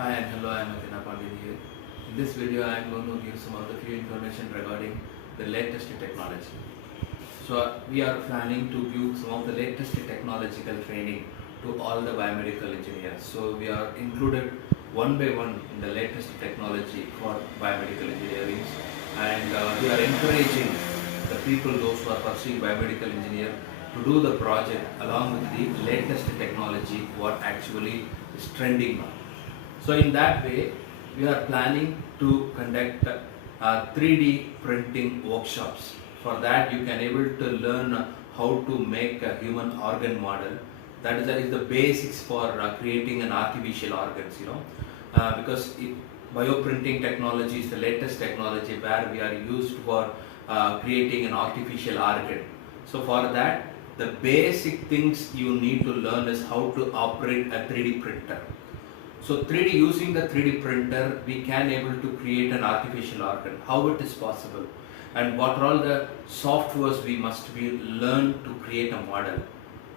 Hi and hello, I am ATHEENAPANDIAN here. In this video, I am going to give some of the few information regarding the latest technology. So we are planning to give some of the latest technological training to all the biomedical engineers. So we are included one by one in the latest technology for biomedical engineering, and we are encouraging the people, those who are pursuing biomedical engineer, to do the project along with the latest technology what actually is trending now. So in that way, we are planning to conduct 3D printing workshops. For that, you can able to learn how to make a human organ model. That is the basics for creating an artificial organs. Because bioprinting technology is the latest technology where we are used for creating an artificial organ. So for that, the basic things you need to learn is how to operate a 3D printer. So using the 3D printer, we can able to create an artificial organ. How it is possible, and what are all the softwares we must be learn to create a model,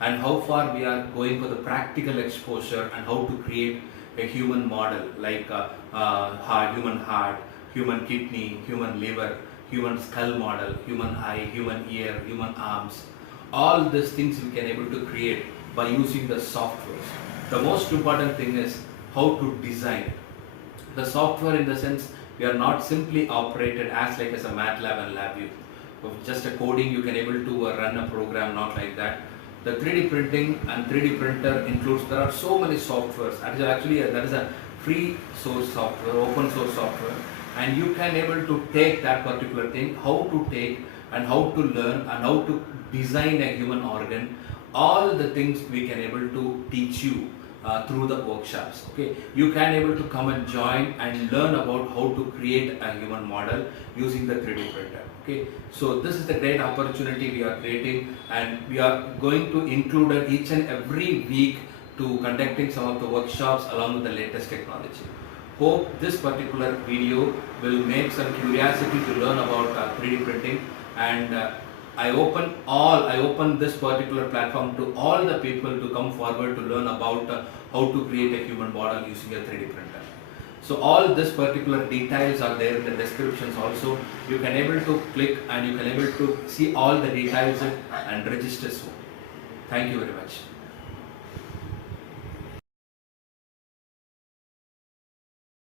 and how far we are going for the practical exposure, and how to create a human model like human heart, human kidney, human liver, human skull model, human eye, human ear, human arms. All these things we can able to create by using the softwares. The most important thing is how to design the software, in the sense we are not simply operated as like as a MATLAB and LabVIEW. With just a coding you can able to run a program, not like that. The 3D printing and 3D printer includes, there are so many softwares. Actually that is a free source software, open source software, and you can able to take that particular thing, how to take and how to learn and how to design a human organ. All the things we can able to teach you through the workshops. Okay, you can able to come and join and learn about how to create a human model using the 3D printer. Okay, so this is the great opportunity we are creating, and we are going to include it each and every week to conducting some of the workshops along with the latest technology. Hope this particular video will make some curiosity to learn about 3D printing, and I open this particular platform to all the people to come forward to learn about how to create a human model using a 3D printer. So all this particular details are there in the descriptions also. You can able to click and you can able to see all the details and register soon. Thank you very much.